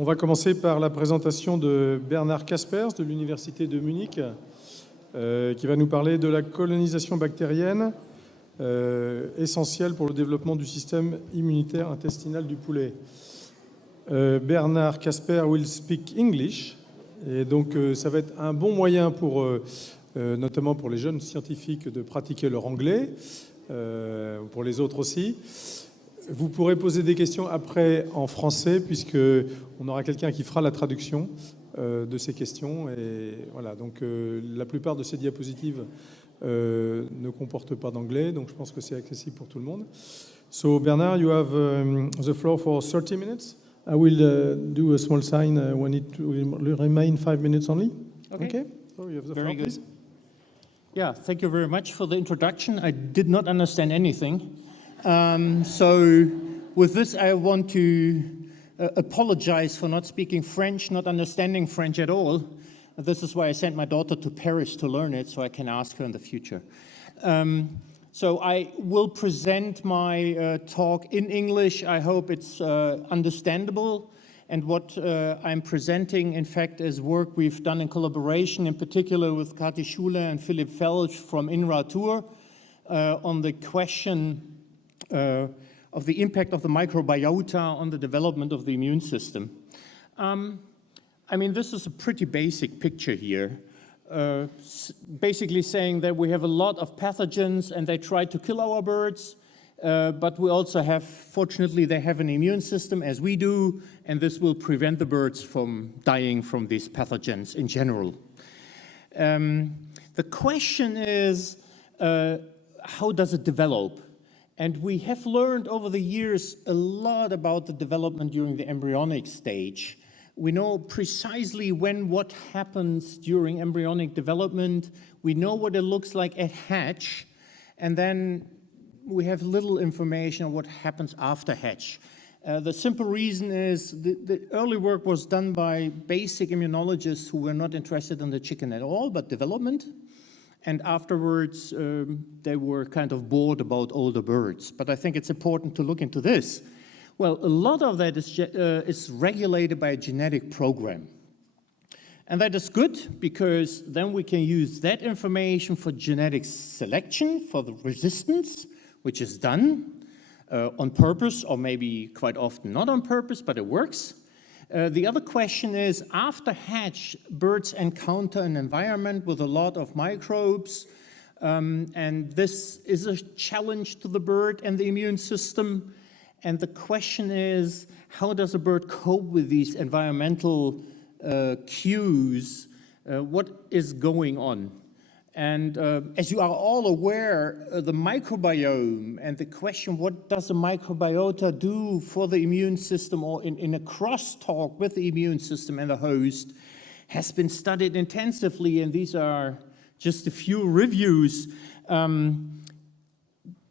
On va commencer par la présentation de Bernard Kaspers de l'Université de Munich, qui va nous parler de la colonisation bactérienne, essentielle pour le développement du système immunitaire intestinal du poulet. Bernard Kaspers will speak English, et donc ça va être un bon moyen pour, notamment pour les jeunes scientifiques, de pratiquer leur anglais, pour les autres aussi. Vous pourrez poser des questions après en français, puisqu'on aura quelqu'un qui fera la traduction de ces questions. Et voilà, donc la plupart de ces diapositives ne comportent pas d'anglais, donc je pense que c'est accessible pour tout le monde. So Bernard, you have the floor for 30 minutes. I will do a small sign when it will remain 5 minutes only. Okay. So you have the floor, please. Yeah, thank you very much for the introduction. I did not understand anything. So with this, I want to apologize for not speaking French, not understanding French at all. This is why I sent my daughter to Paris to learn it, so I can ask her in the future. So I will present my talk in English. I hope it's understandable. And what I'm presenting, in fact, is work we've done in collaboration, in particular with Kati Schule and Philipp Felsch from INRA-Tour on the question of the impact of the microbiota on the development of the immune system. I mean, this is a pretty basic picture here, basically saying that we have a lot of pathogens and they try to kill our birds, but we also have, fortunately, they have an immune system as we do, and this will prevent the birds from dying from these pathogens in general. The question is, how does it develop? And we have learned over the years a lot about the development during the embryonic stage. We know precisely when what happens during embryonic development. We know what it looks like at hatch, and then we have little information on what happens after hatch. The simple reason is the early work was done by basic immunologists who were not interested in the chicken at all, but development. And afterwards, they were kind of bored about older birds. But I think it's important to look into this. Well, a lot of that is regulated by a genetic program. And that is good, because then we can use that information for genetic selection, for the resistance, which is done on purpose, or maybe quite often not on purpose, but it works. The other question is, after hatch, birds encounter an environment with a lot of microbes, and this is a challenge to the bird and the immune system. And the question is, how does a bird cope with these environmental cues? What is going on? And as you are all aware, the microbiome and the question, what does the microbiota do for the immune system, or in a crosstalk with the immune system and the host, has been studied intensively, and these are just a few reviews.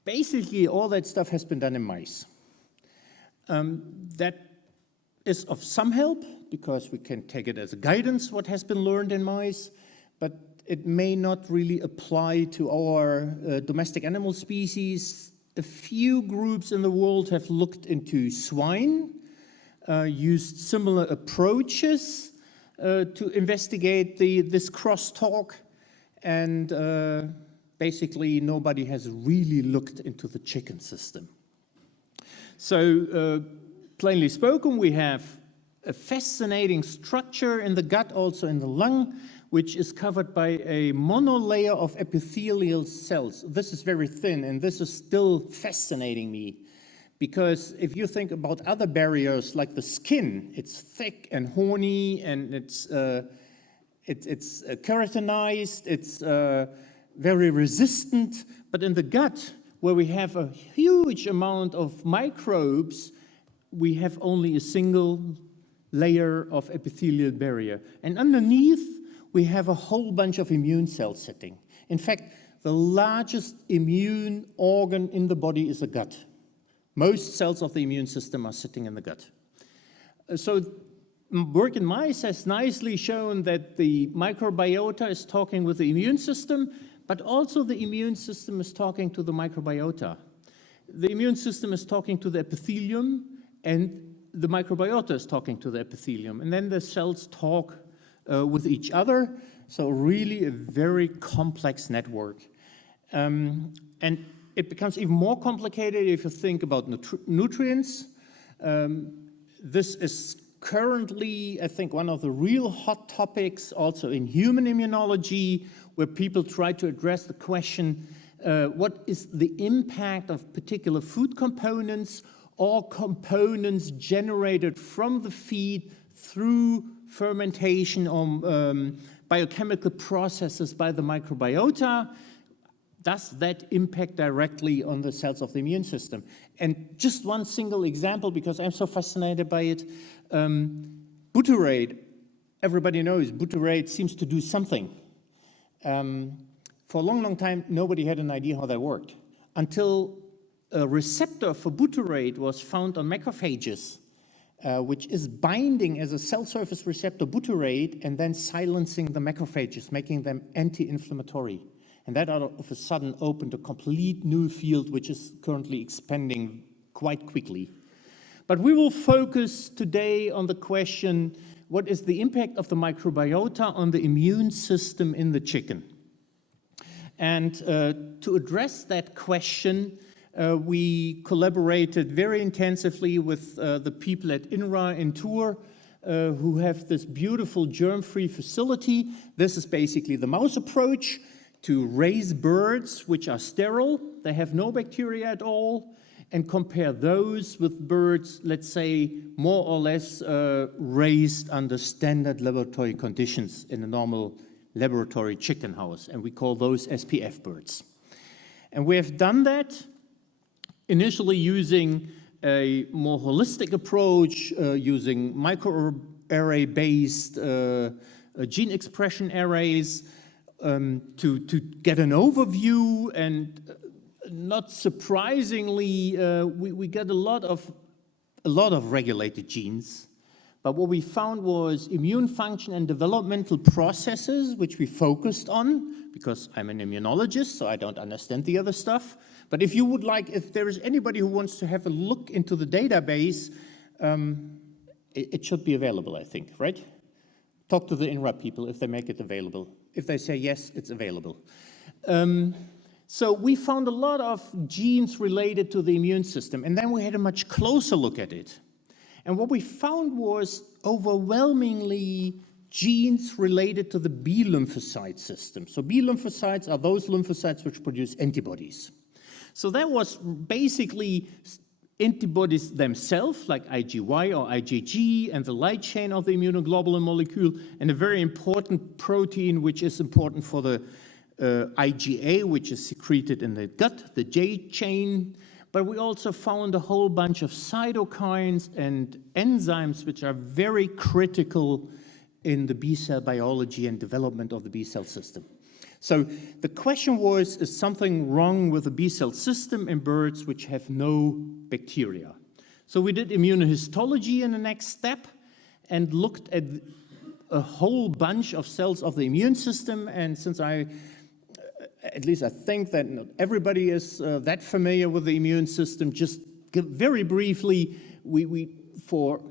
Basically, all that stuff has been done in mice. That is of some help, because we can take it as a guidance, what has been learned in mice, but it may not really apply to our domestic animal species. A few groups in the world have looked into swine, used similar approaches to investigate this crosstalk, and basically nobody has really looked into the chicken system. So plainly spoken, we have a fascinating structure in the gut, also in the lung, which is covered by a monolayer of epithelial cells. This is very thin, and this is still fascinating me, because if you think about other barriers like the skin, it's thick and horny, and it's keratinized, it's very resistant. But in the gut, where we have a huge amount of microbes, we have only a single layer of epithelial barrier. And underneath, we have a whole bunch of immune cells sitting. In fact, the largest immune organ in the body is the gut. Most cells of the immune system are sitting in the gut. So work in mice has nicely shown that the microbiota is talking with the immune system, but also the immune system is talking to the microbiota. The immune system is talking to the epithelium, and the microbiota is talking to the epithelium, and then the cells talk with each other. So really a very complex network. And it becomes even more complicated if you think about nutrients. This is currently, I think, one of the real hot topics also in human immunology, where people try to address the question, what is the impact of particular food components or components generated from the feed through fermentation or biochemical processes by the microbiota? Does that impact directly on the cells of the immune system? And just one single example, because I'm so fascinated by it, butyrate. Everybody knows butyrate seems to do something. For a long, long time, nobody had an idea how that worked, until a receptor for butyrate was found on macrophages, which is binding as a cell surface receptor butyrate and then silencing the macrophages, making them anti-inflammatory. And that all of a sudden opened a complete new field, which is currently expanding quite quickly. But we will focus today on the question, what is the impact of the microbiota on the immune system in the chicken? And to address that question, we collaborated very intensively with the people at INRA in Tours, who have this beautiful germ-free facility. This is basically the mouse approach to raise birds which are sterile, they have no bacteria at all, and compare those with birds, let's say, more or less raised under standard laboratory conditions in a normal laboratory chicken house, and we call those SPF birds. And we have done that initially using a more holistic approach, using microarray-based gene expression arrays to get an overview, and not surprisingly, we got a lot of regulated genes. But what we found was immune function and developmental processes, which we focused on, because I'm an immunologist, so I don't understand the other stuff. But if you would like, if there is anybody who wants to have a look into the database, it should be available, I think, right? Talk to the INRA people if they make it available. If they say yes, it's available. So we found a lot of genes related to the immune system, and then we had a much closer look at it. And what we found was overwhelmingly genes related to the B lymphocyte system. So B lymphocytes are those lymphocytes which produce antibodies. So that was basically antibodies themselves, like IgY or IgG, and the light chain of the immunoglobulin molecule, and a very important protein which is important for the IgA, which is secreted in the gut, the J chain. But we also found a whole bunch of cytokines and enzymes which are very critical in the B cell biology and development of the B cell system. So the question was, is something wrong with the B cell system in birds which have no bacteria? So we did immunohistology in the next step and looked at a whole bunch of cells of the immune system. And since at least I think that not everybody is that familiar with the immune system, just very briefly, for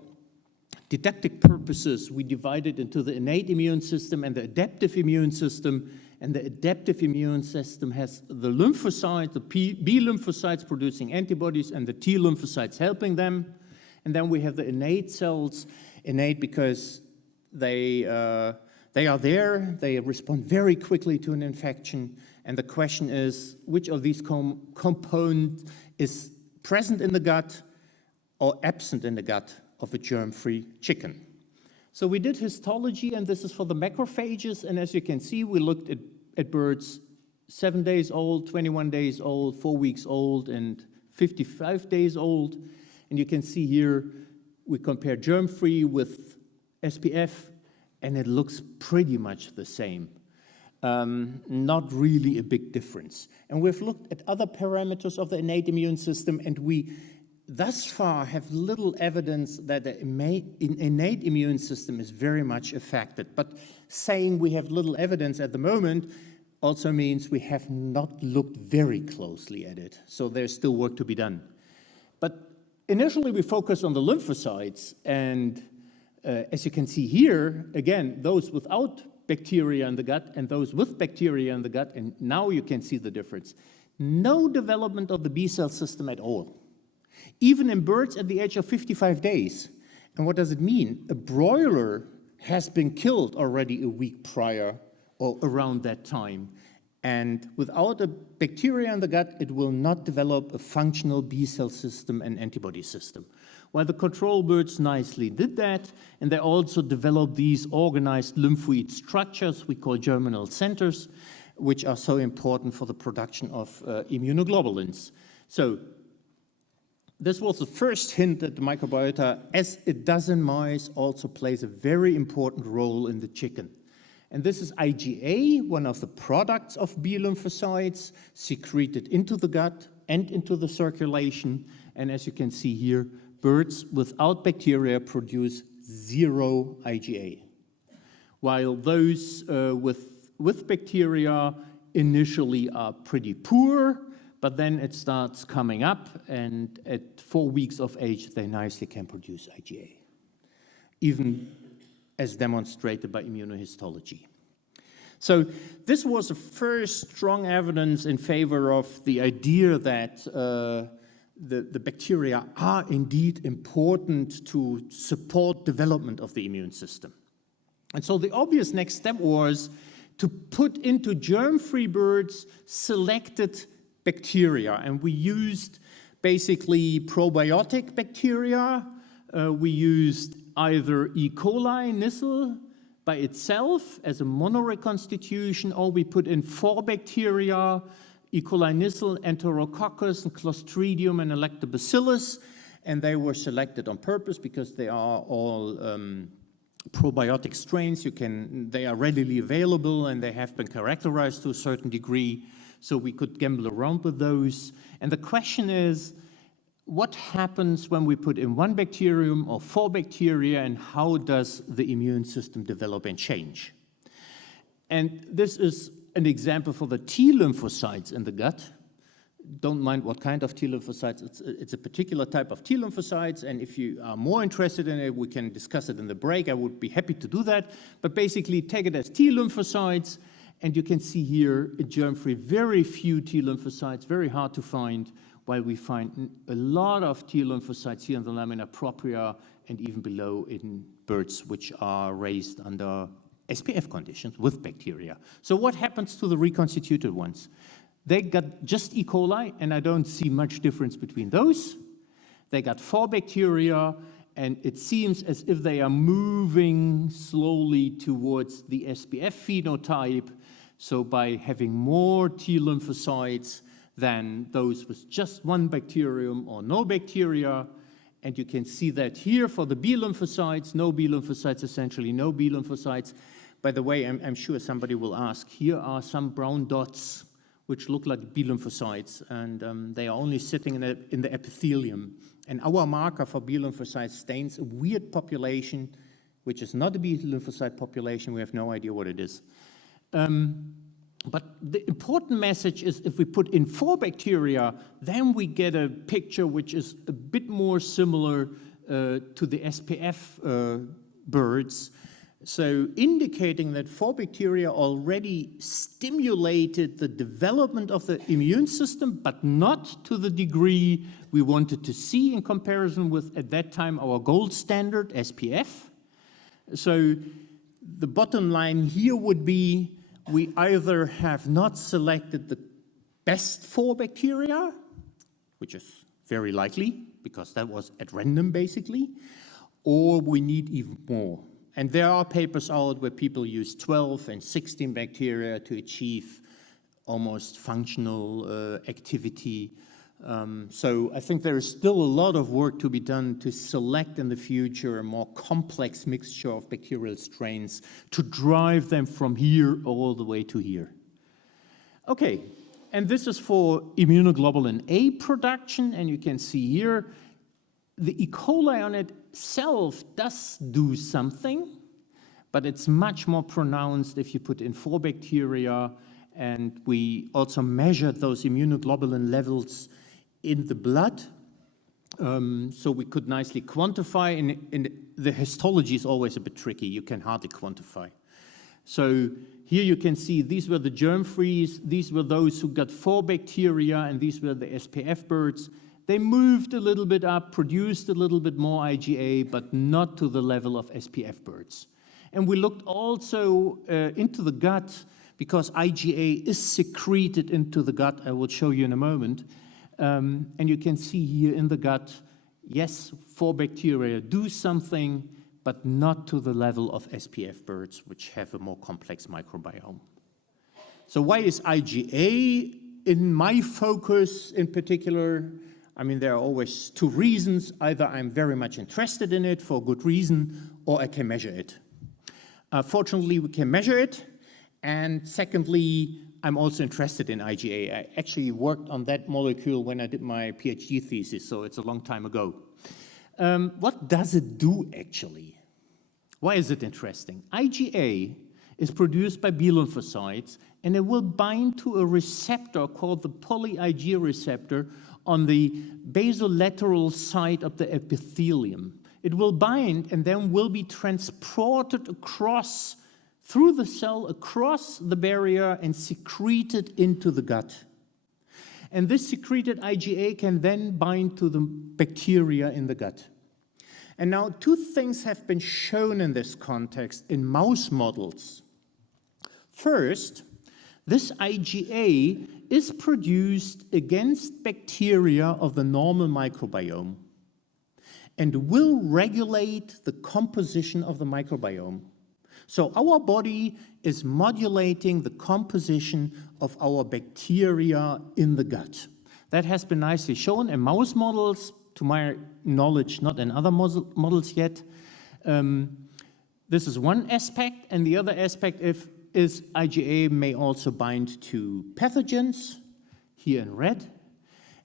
didactic purposes, we divided into the innate immune system and the adaptive immune system. And the adaptive immune system has the lymphocytes, the B lymphocytes producing antibodies, and the T lymphocytes helping them. And then we have the innate cells, innate because they are there, they respond very quickly to an infection. And the question is, which of these components is present in the gut or absent in the gut of a germ-free chicken? So we did histology, and this is for the macrophages. And as you can see, we looked at birds 7 days old, 21 days old, 4 weeks old, and 55 days old. And you can see here, we compare germ-free with SPF, and it looks pretty much the same. Not really a big difference. And we've looked at other parameters of the innate immune system, and we thus far have little evidence that the innate immune system is very much affected. But saying we have little evidence at the moment also means we have not looked very closely at it. So there's still work to be done. But initially we focused on the lymphocytes, and as you can see here, again, those without bacteria in the gut and those with bacteria in the gut, and now you can see the difference. No development of the B-cell system at all, even in birds at the age of 55 days. And what does it mean? A broiler has been killed already a week prior or around that time. And without a bacteria in the gut, it will not develop a functional B-cell system and antibody system. While the control birds nicely did that, and they also developed these organized lymphoid structures we call germinal centers, which are so important for the production of immunoglobulins. So this was the first hint that the microbiota, as it does in mice, also plays a very important role in the chicken. And this is IgA, one of the products of B lymphocytes, secreted into the gut and into the circulation. And as you can see here, birds without bacteria produce 0 IgA, while those with bacteria initially are pretty poor, but then it starts coming up, and at 4 weeks of age, they nicely can produce IgA, even as demonstrated by immunohistology. So this was the first strong evidence in favor of the idea that the bacteria are indeed important to support development of the immune system. And so the obvious next step was to put into germ-free birds selected bacteria. And we used basically probiotic bacteria. We used either E. coli, Nissl, by itself as a monoreconstitution, or we put in 4 bacteria, E. coli, Nissl, Enterococcus, and Clostridium, and Lactobacillus, and they were selected on purpose because they are all probiotic strains. They are readily available, and they have been characterized to a certain degree, so we could gamble around with those. And the question is, what happens when we put in 1 bacterium or 4 bacteria, and how does the immune system develop and change? And this is an example for the T lymphocytes in the gut. Don't mind what kind of T lymphocytes, it's a particular type of T lymphocytes, and if you are more interested in it, we can discuss it in the break. I would be happy to do that. But basically, take it as T lymphocytes, and you can see here a germ-free, very few T lymphocytes, very hard to find, while we find a lot of T lymphocytes here in the lamina propria and even below in birds which are raised under SPF conditions with bacteria. So what happens to the reconstituted ones? They got just E. coli, and I don't see much difference between those. They got 4 bacteria, and it seems as if they are moving slowly towards the SPF phenotype. So by having more T lymphocytes than those with just 1 bacterium or no bacteria. And you can see that here for the B lymphocytes, no B lymphocytes, essentially no B lymphocytes. By the way, I'm sure somebody will ask, here are some brown dots which look like B lymphocytes, and they are only sitting in the epithelium. And our marker for B lymphocyte stains a weird population, which is not a B lymphocyte population. We have no idea what it is. But the important message is if we put in 4 bacteria, then we get a picture which is a bit more similar to the SPF birds. So indicating that 4 bacteria already stimulated the development of the immune system, but not to the degree we wanted to see in comparison with, at that time, our gold standard, SPF. So the bottom line here would be we either have not selected the best 4 bacteria, which is very likely, because that was at random, basically, or we need even more. And there are papers out where people use 12 and 16 bacteria to achieve almost functional activity. So I think there is still a lot of work to be done to select in the future a more complex mixture of bacterial strains to drive them from here all the way to here. Okay, and this is for immunoglobulin A production, and you can see here the E. coli on itself does do something, but it's much more pronounced if you put in 4 bacteria, and we also measured those immunoglobulin levels in the blood. So we could nicely quantify, and the histology is always a bit tricky. You can hardly quantify. So here you can see these were the germ-frees, these were those who got 4 bacteria, and these were the SPF birds. They moved a little bit up, produced a little bit more IgA, but not to the level of SPF birds. And we looked also into the gut, because IgA is secreted into the gut. I will show you in a moment. And you can see here in the gut, yes, 4 bacteria do something, but not to the level of SPF birds, which have a more complex microbiome. So why is IgA in my focus in particular? I mean, there are always 2 reasons. Either I'm very much interested in it for a good reason, or I can measure it. Fortunately, we can measure it. And secondly, I'm also interested in IgA. I actually worked on that molecule when I did my PhD thesis, so it's a long time ago. What does it do, actually? Why is it interesting? IgA is produced by B lymphocytes, and it will bind to a receptor called the poly-IgA receptor on the basolateral side of the epithelium. It will bind and then will be transported across through the cell, across the barrier, and secreted into the gut. And this secreted IgA can then bind to the bacteria in the gut. And now 2 things have been shown in this context in mouse models. First, this IgA is produced against bacteria of the normal microbiome and will regulate the composition of the microbiome. So our body is modulating the composition of our bacteria in the gut. That has been nicely shown in mouse models, to my knowledge, not in other models yet. This is one aspect, and the other aspect is IgA may also bind to pathogens, here in red,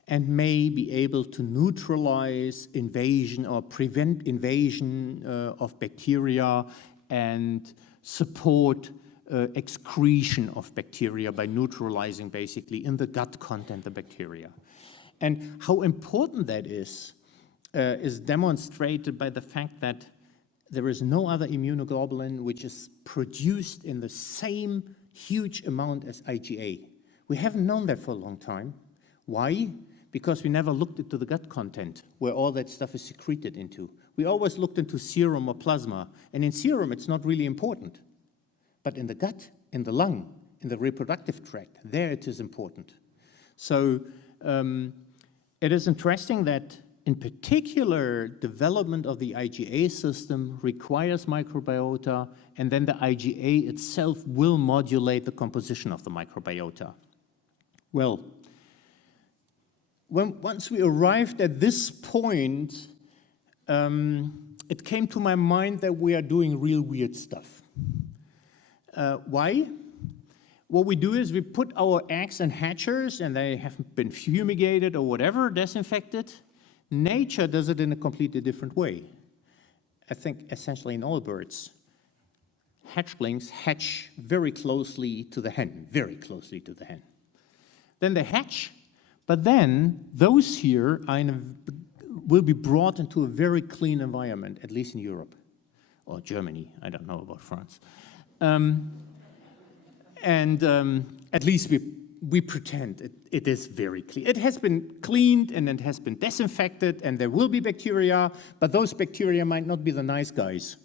and may be able to neutralize invasion or prevent invasion of bacteria and support excretion of bacteria by neutralizing basically in the gut content the bacteria. And how important that is demonstrated by the fact that there is no other immunoglobulin which is produced in the same huge amount as IgA. We haven't known that for a long time. Why? Because we never looked into the gut content where all that stuff is secreted into. We always looked into serum or plasma, and in serum it's not really important. But in the gut, in the lung, in the reproductive tract, there it is important. So it is interesting that in particular development of the IgA system requires microbiota, and then the IgA itself will modulate the composition of the microbiota. Well, once we arrived at this point, it came to my mind that we are doing real weird stuff. Why? What we do is we put our eggs in hatchers, and they have been fumigated or whatever, disinfected. Nature does it in a completely different way. I think essentially in all birds, hatchlings hatch very closely to the hen, very closely to the hen. Then they hatch, but then those here will be brought into a very clean environment, at least in Europe or Germany. I don't know about France. At least we pretend it is very clean. It has been cleaned and it has been disinfected, and there will be bacteria, but those bacteria might not be the nice guys.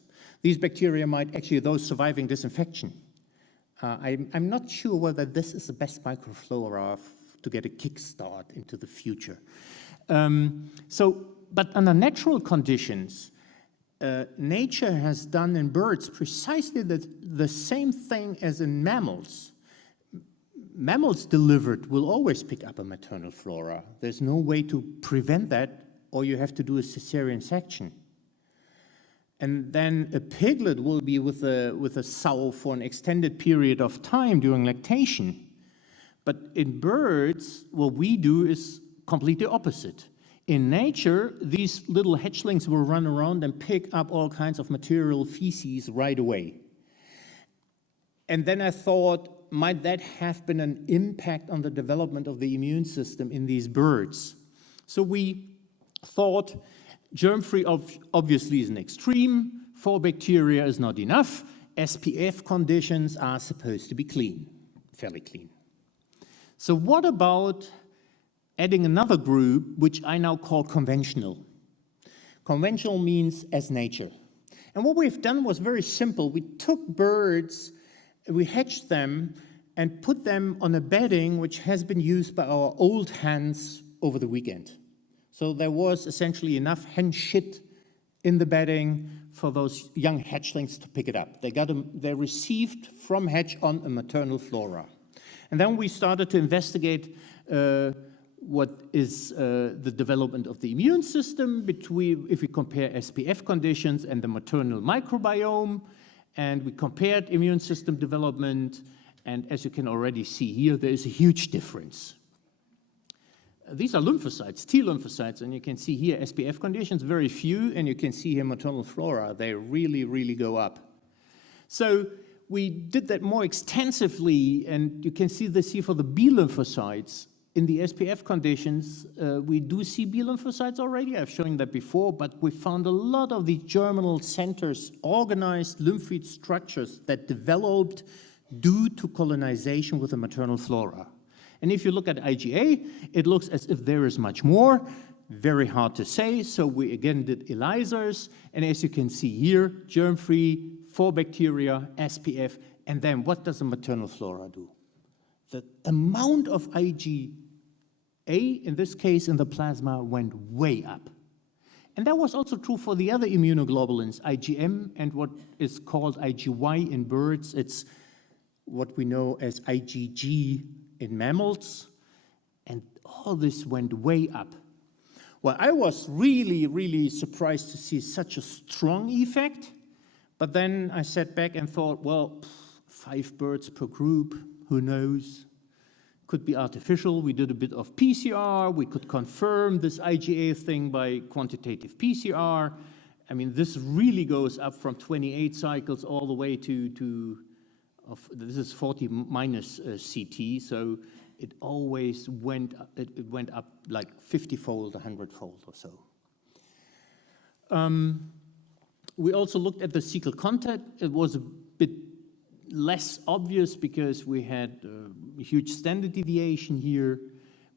These bacteria might actually those surviving disinfection. I'm not sure whether this is the best microflora to get a kickstart into the future. But under natural conditions, nature has done in birds precisely the same thing as in mammals. Mammals delivered will always pick up a maternal flora. There's no way to prevent that, or you have to do a cesarean section. And then a piglet will be with a sow for an extended period of time during lactation. But in birds, what we do is completely opposite. In nature, these little hatchlings will run around and pick up all kinds of material feces right away. And then I thought, might that have been an impact on the development of the immune system in these birds? So we thought germ-free obviously is an extreme, for bacteria is not enough, SPF conditions are supposed to be clean, fairly clean. So what about adding another group, which I now call conventional? Conventional means as nature. And what we've done was very simple. We took birds, we hatched them, and put them on a bedding which has been used by our old hens over the weekend. So there was essentially enough hen shit in the bedding for those young hatchlings to pick it up. They received from hatch on a maternal flora. And then we started to investigate what is the development of the immune system between, if we compare SPF conditions and the maternal microbiome, and we compared immune system development, and as you can already see here, there is a huge difference. These are lymphocytes, T lymphocytes, and you can see here SPF conditions, very few, and you can see here maternal flora, they really, really go up. So we did that more extensively, and you can see this here for the B lymphocytes. In the SPF conditions, we do see B lymphocytes already, I've shown that before, but we found a lot of the germinal centers, organized lymphoid structures that developed due to colonization with the maternal flora. And if you look at IgA, it looks as if there is much more. Very hard to say, so we again did ELISAs, and as you can see here, germ-free, for bacteria, SPF, and then what does the maternal flora do? The amount of IgA, in this case in the plasma, went way up. And that was also true for the other immunoglobulins, IgM and what is called IgY in birds. It's what we know as IgG in mammals, and all this went way up. Well, I was really, really surprised to see such a strong effect, but then I sat back and thought, well, 5 birds per group, who knows? Could be artificial. We did a bit of PCR. We could confirm this IgA thing by quantitative PCR. I mean, this really goes up from 28 cycles all the way to this is 40 minus CT, so it always went up like 50-fold, 100-fold or so. We also looked at the cecal content. It was a bit less obvious because we had a huge standard deviation here,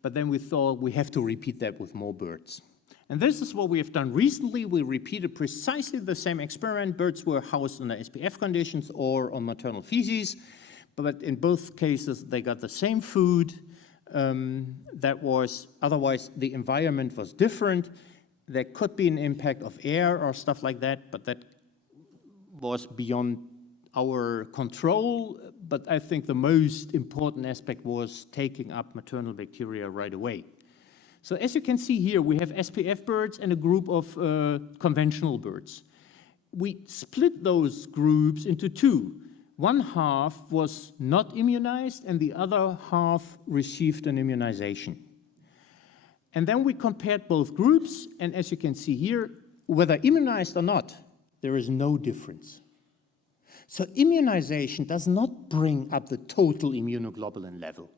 but then we thought we have to repeat that with more birds. And this is what we have done recently. We repeated precisely the same experiment. Birds were housed under SPF conditions or on maternal feces, but in both cases they got the same food. Otherwise the environment was different. There could be an impact of air or stuff like that, but that was beyond our control. But I think the most important aspect was taking up maternal bacteria right away. So as you can see here, we have SPF birds and a group of conventional birds. We split those groups into 2. One half was not immunized and the other half received an immunization. And then we compared both groups, and as you can see here, whether immunized or not, there is no difference. So immunization does not bring up the total immunoglobulin level.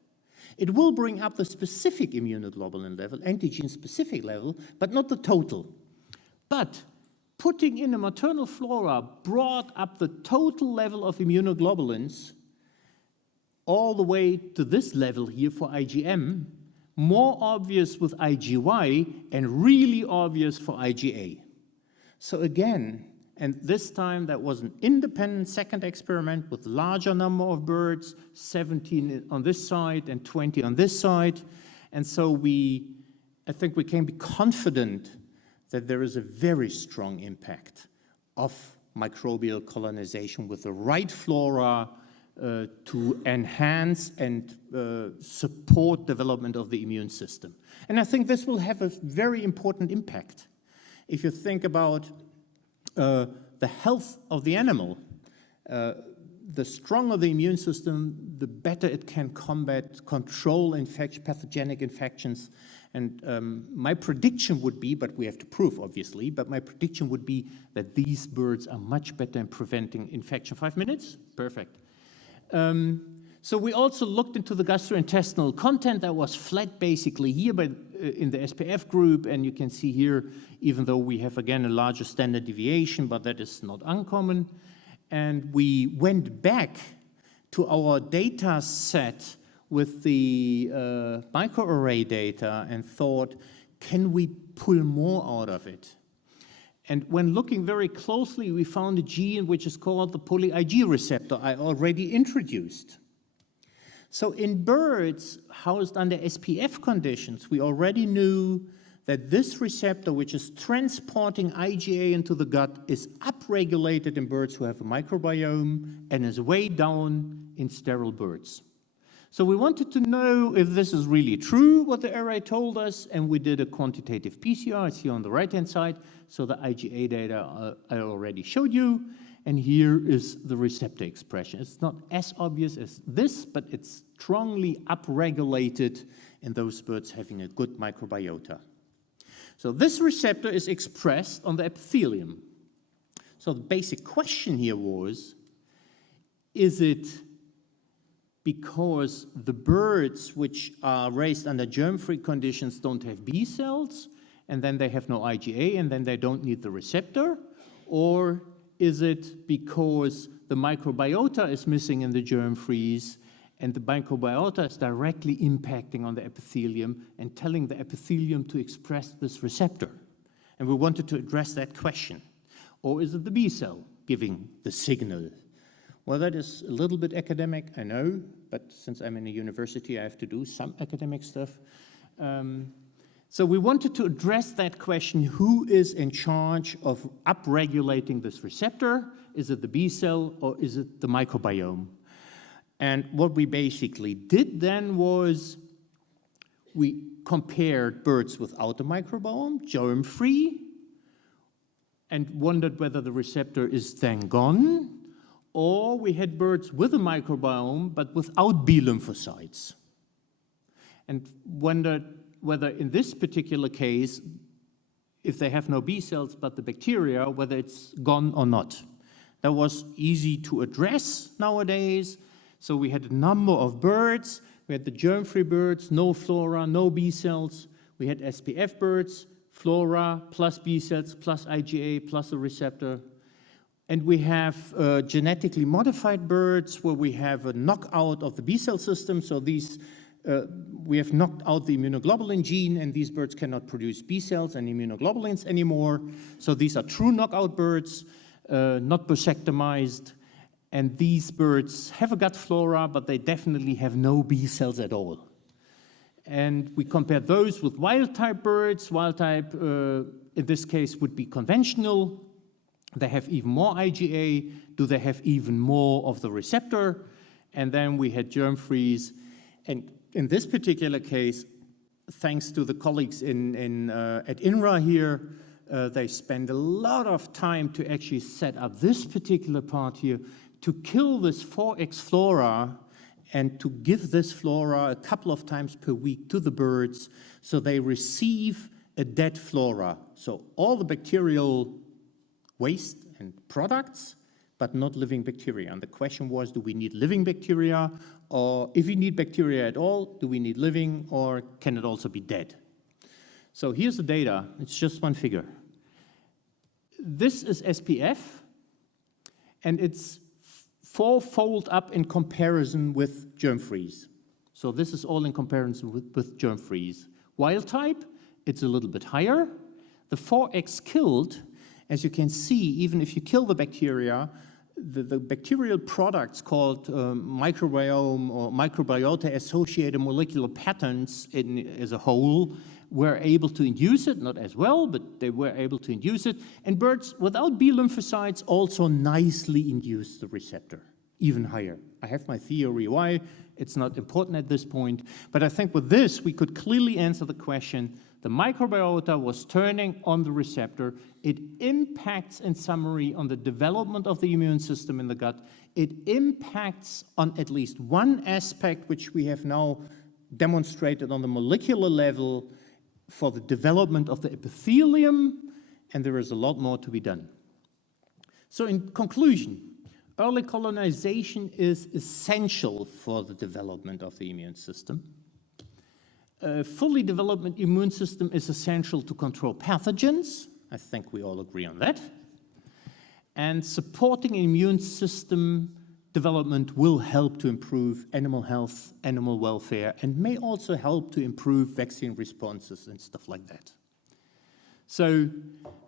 It will bring up the specific immunoglobulin level, antigen-specific level, but not the total. But putting in a maternal flora brought up the total level of immunoglobulins all the way to this level here for IgM, more obvious with IgY, and really obvious for IgA. So again, and this time that was an independent second experiment with larger number of birds, 17 on this side and 20 on this side. And so I think we can be confident that there is a very strong impact of microbial colonization with the right flora to enhance and support development of the immune system. And I think this will have a very important impact. If you think about the health of the animal, the stronger the immune system, the better it can control pathogenic infections. And my prediction would be, but we have to prove obviously, but my prediction would be that these birds are much better in preventing infection. 5 minutes? Perfect. So we also looked into the gastrointestinal content that was flat basically here in the SPF group, and you can see here, even though we have again a larger standard deviation, but that is not uncommon. And we went back to our data set with the microarray data and thought, can we pull more out of it? And when looking very closely, we found a gene which is called the poly-Ig receptor I already introduced. So in birds housed under SPF conditions, we already knew that this receptor, which is transporting IgA into the gut, is upregulated in birds who have a microbiome and is way down in sterile birds. So we wanted to know if this is really true, what the array told us, and we did a quantitative PCR. It's here on the right-hand side. So the IgA data I already showed you, and here is the receptor expression. It's not as obvious as this, but it's strongly upregulated in those birds having a good microbiota. So this receptor is expressed on the epithelium. So the basic question here was, is it because the birds which are raised under germ-free conditions don't have B cells, and then they have no IgA, and then they don't need the receptor? Or is it because the microbiota is missing in the germ-frees, and the microbiota is directly impacting on the epithelium and telling the epithelium to express this receptor? And we wanted to address that question. Or is it the B cell giving the signal? Well, that is a little bit academic, I know, but since I'm in a university, I have to do some academic stuff. So we wanted to address that question, who is in charge of upregulating this receptor? Is it the B cell or is it the microbiome? And what we basically did then was we compared birds without a microbiome, germ-free, and wondered whether the receptor is then gone, or we had birds with a microbiome but without B lymphocytes, and wondered whether in this particular case, if they have no B cells but the bacteria, whether it's gone or not. That was easy to address nowadays. So we had a number of birds. We had the germ-free birds, no flora, no B cells. We had SPF birds, flora plus B cells plus IgA plus a receptor. And we have genetically modified birds where we have a knockout of the B cell system. So these, we have knocked out the immunoglobulin gene, and these birds cannot produce B cells and immunoglobulins anymore. So these are true knockout birds, not bisectomized. And these birds have a gut flora, but they definitely have no B cells at all. And we compare those with wild-type birds. Wild-type, in this case, would be conventional. They have even more IgA. Do they have even more of the receptor? And then we had germ-frees. And in this particular case, thanks to the colleagues at INRA here, they spend a lot of time to actually set up this particular part here to kill this 4X flora and to give this flora a couple of times per week to the birds so they receive a dead flora. So all the bacterial waste and products, but not living bacteria. And the question was, do we need living bacteria? Or if we need bacteria at all, do we need living, or can it also be dead? So here's the data. It's just one figure. This is SPF, and it's fourfold up in comparison with germ-frees. So this is all in comparison with germ-frees. Wild type, it's a little bit higher. The 4X killed, as you can see, even if you kill the bacteria, the bacterial products called microbiome or microbiota-associated molecular patterns as a whole were able to induce it, not as well, but they were able to induce it. And birds without B lymphocytes also nicely induce the receptor, even higher. I have my theory why. It's not important at this point. But I think with this, we could clearly answer the question. The microbiota was turning on the receptor. It impacts, in summary, on the development of the immune system in the gut. It impacts on at least one aspect, which we have now demonstrated on the molecular level, for the development of the epithelium, and there is a lot more to be done. So in conclusion, Early colonization is essential for the development of the immune system. A fully developed immune system is essential to control pathogens. I think we all agree on that. And supporting immune system development will help to improve animal health, animal welfare, and may also help to improve vaccine responses and stuff like that. So,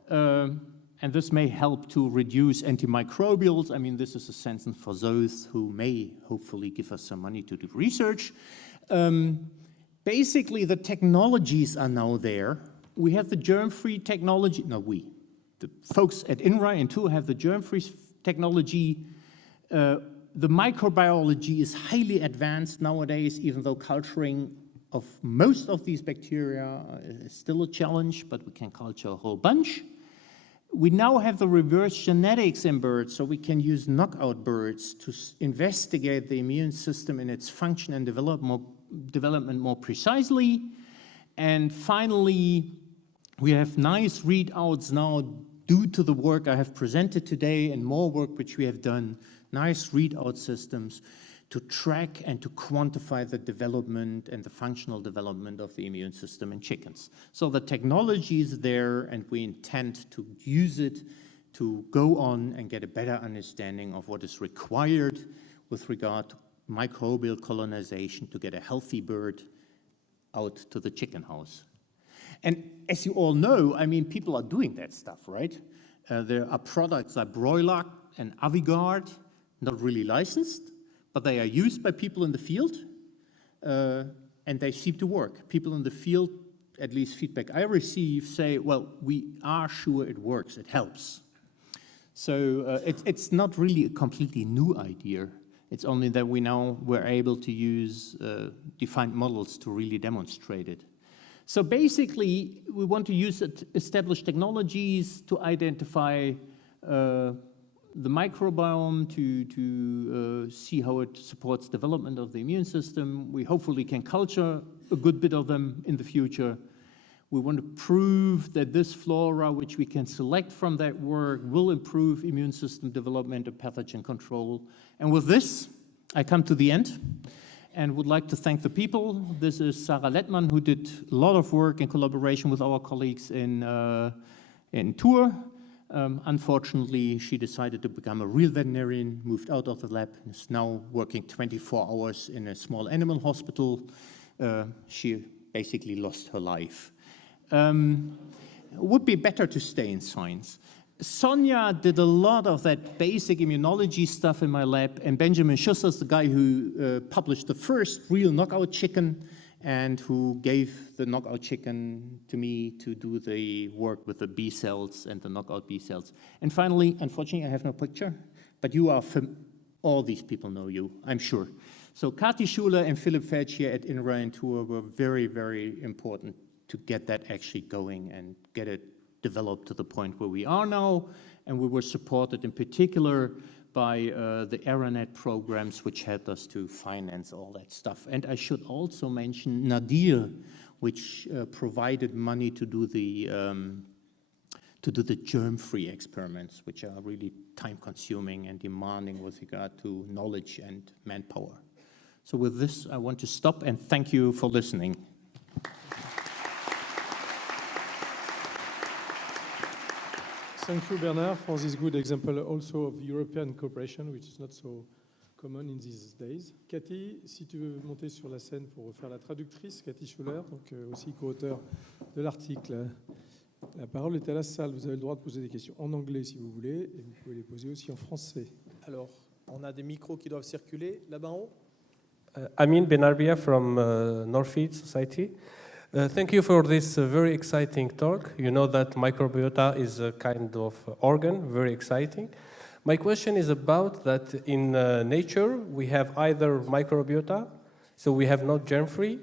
and this may help to reduce antimicrobials. I mean, this is a sentence for those who may hopefully give us some money to do research. Basically, the technologies are now there. We have the germ-free technology. No, the folks at INRA and TUA have the germ-free technology. The microbiology is highly advanced nowadays, even though culturing of most of these bacteria is still a challenge, but we can culture a whole bunch. We now have the reverse genetics in birds, so we can use knockout birds to investigate the immune system in its function and development more precisely. And finally, we have nice readouts now due to the work I have presented today and more work which we have done, nice readout systems to track and to quantify the development and the functional development of the immune system in chickens. So the technology is there, and we intend to use it to go on and get a better understanding of what is required with regard to microbial colonization to get a healthy bird out to the chicken house. And as you all know, I mean, people are doing that stuff, right? There are products like broiler and Avicole, not really licensed, but they are used by people in the field, and they seem to work. People in the field, at least feedback I receive, say, well, we are sure it works, it helps. So it's not really a completely new idea. It's only that we now were able to use defined models to really demonstrate it. So basically, we want to use established technologies to identify the microbiome, to see how it supports development of the immune system. We hopefully can culture a good bit of them in the future. We want to prove that this flora, which we can select from that work, will improve immune system development and pathogen control. And with this, I come to the end and would like to thank the people. This is Sarah Lettmann, who did a lot of work in collaboration with our colleagues in TUA. Unfortunately, she decided to become a real veterinarian, moved out of the lab, and is now working 24 hours in a small animal hospital. She basically lost her life. It would be better to stay in science. Sonja did a lot of that basic immunology stuff in my lab, and Benjamin Schusser is the guy who published the first real knockout chicken and who gave the knockout chicken to me to do the work with the B cells and the knockout B cells. And finally, unfortunately, I have no picture, but you are, all these people know you, I'm sure. So Kati Schuler and Philipp Felch here at INRA and TUA were very, very important to get that actually going and get it developed to the point where we are now. And we were supported in particular by the ARANET programs, which helped us to finance all that stuff. And I should also mention Nadir, which provided money to do the germ-free experiments, which are really time-consuming and demanding with regard to knowledge and manpower. So with this, I want to stop and thank you for listening. Thank you, Bernard, for this good example also of European cooperation, which is not so common in these days. Cathy, si tu veux monter sur la scène pour faire la traductrice, Cathy Schuler, donc aussi co-auteur de l'article. La parole est à la salle. Vous avez le droit de poser des questions en anglais si vous voulez, et vous pouvez les poser aussi en français. Alors, on a des micros qui doivent circuler là-bas en haut. Amin Benarbia from Norfield Society. Thank you for this very exciting talk. You know that microbiota is a kind of organ, very exciting. My question is about that in nature we have either microbiota, so we have not germ-free.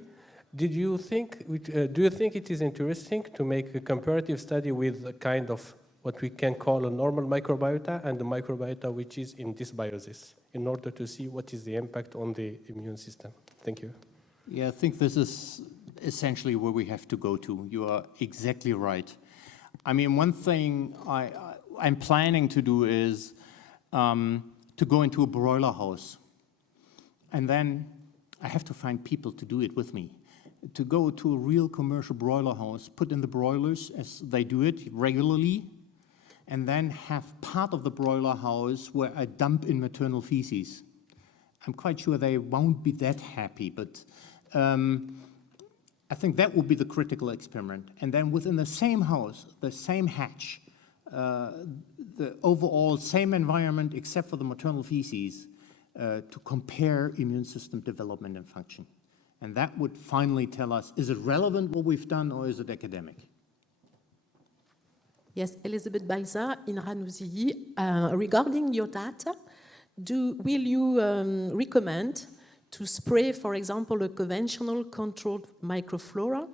Do you think it is interesting to make a comparative study with a kind of what we can call a normal microbiota and the microbiota which is in dysbiosis, in order to see what is the impact on the immune system? Thank you. Yeah, I think this is essentially where we have to go to. You are exactly right. I mean, one thing I'm planning to do is to go into a broiler house. And then I have to find people to do it with me. To go to a real commercial broiler house, put in the broilers as they do it regularly, and then have part of the broiler house where I dump in maternal feces. I'm quite sure they won't be that happy, but I think that will be the critical experiment. And then within the same house, the same hatch, the overall same environment except for the maternal feces, to compare immune system development and function. And that would finally tell us, is it relevant what we've done or is it academic? Yes, Elizabeth Balza in Ranousilly. Regarding your data, will you recommend to spray, for example, a conventional controlled microflora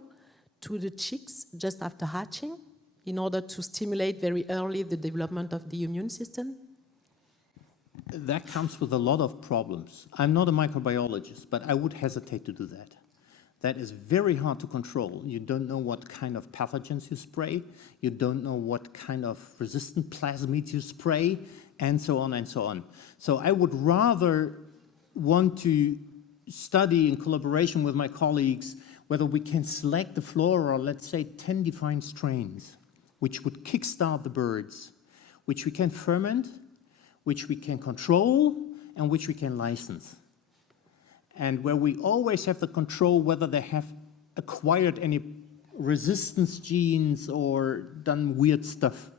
to the chicks just after hatching in order to stimulate very early the development of the immune system? That comes with a lot of problems. I'm not a microbiologist, but I would hesitate to do that. That is very hard to control. You don't know what kind of pathogens you spray. You don't know what kind of resistant plasmids you spray, and so on and so on. So I would rather want to study in collaboration with my colleagues whether we can select the flora, let's say 10 defined strains, which would kickstart the birds, which we can ferment, which we can control, and which we can license. And where we always have the control whether they have acquired any resistance genes or done weird stuff.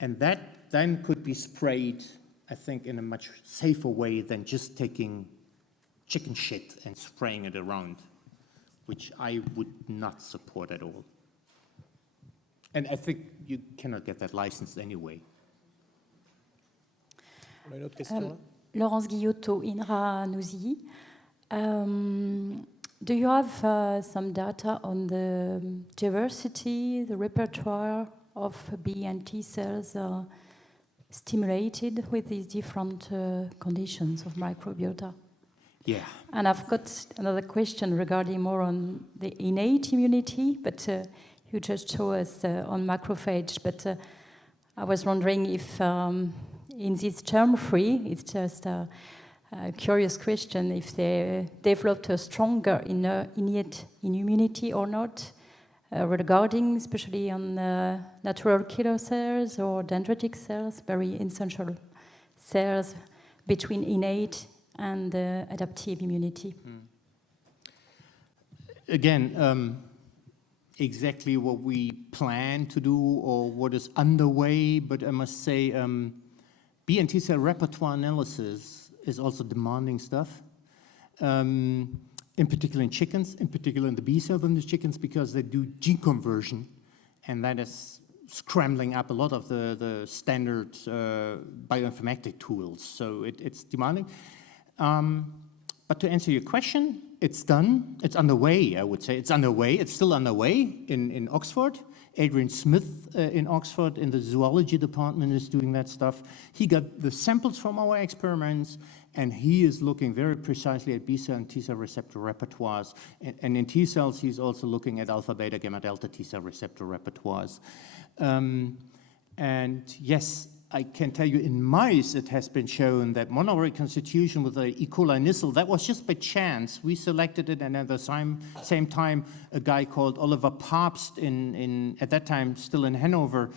And that then could be sprayed, I think, in a much safer way than just taking chicken shit and spraying it around, which I would not support at all. And I think you cannot get that licensed anyway. On a une autre question là. Laurence Guillotot, INRA Noisy. Do you have some data on the diversity, the repertoire of B and T cells stimulated with these different conditions of microbiota? Yeah. And I've got another question regarding more on the innate immunity, but you just showed us on macrophage, but I was wondering if in this germ-free, it's just a curious question, if they developed a stronger innate immunity or not, regarding especially on natural killer cells or dendritic cells, very essential cells between innate and adaptive immunity. Again, exactly what we plan to do or what is underway, but I must say B and T cell repertoire analysis is also demanding stuff, in particular in chickens, in particular in the B cells in the chickens, because they do gene conversion, and that is scrambling up a lot of the standard bioinformatic tools. So it's demanding. But to answer your question, it's done. It's underway, I would say. It's underway. It's still underway in Oxford. Adrian Smith in Oxford in the zoology department is doing that stuff. He got the samples from our experiments, and he is looking very precisely at B-cell and T-cell receptor repertoires. And in T-cells, he's also looking at alpha, beta, gamma, delta T-cell receptor repertoires. And yes, I can tell you in mice, it has been shown that monomer reconstitution with the E. coli nissel, that was just by chance. We selected it, and at the same time, a guy called Oliver Papst at that time still in Hanover,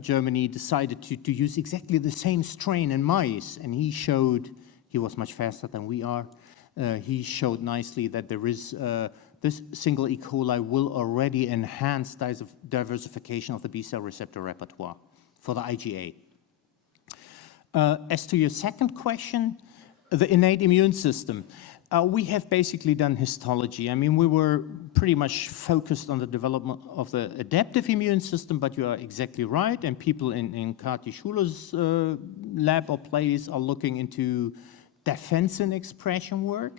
Germany, decided to use exactly the same strain in mice. And he showed, he was much faster than we are, he showed nicely that there is, this single E. coli will already enhance diversification of the B-cell receptor repertoire for the IgA. As to your second question, the innate immune system, we have basically done histology. I mean, we were pretty much focused on the development of the adaptive immune system, but you are exactly right, and people in Kati Schuler's lab or place are looking into defensin expression work,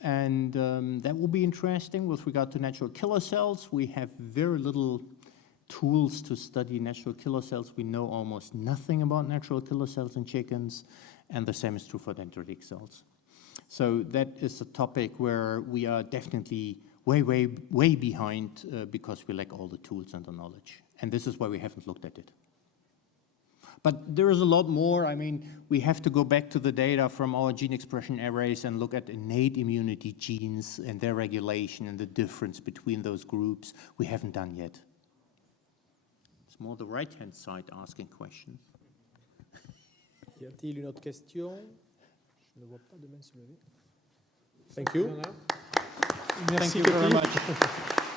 and that will be interesting with regard to natural killer cells. We have very little tools to study natural killer cells. We know almost nothing about natural killer cells in chickens, and the same is true for dendritic cells. So that is a topic where we are definitely way behind because we lack all the tools and the knowledge. And this is why we haven't looked at it. But there is a lot more. I mean, we have to go back to the data from our gene expression arrays and look at innate immunity genes and their regulation and the difference between those groups. We haven't done yet. It's more the right-hand side asking questions. Y a-t-il une autre question? Je ne vois pas de main se lever. Thank you. Thank you very much.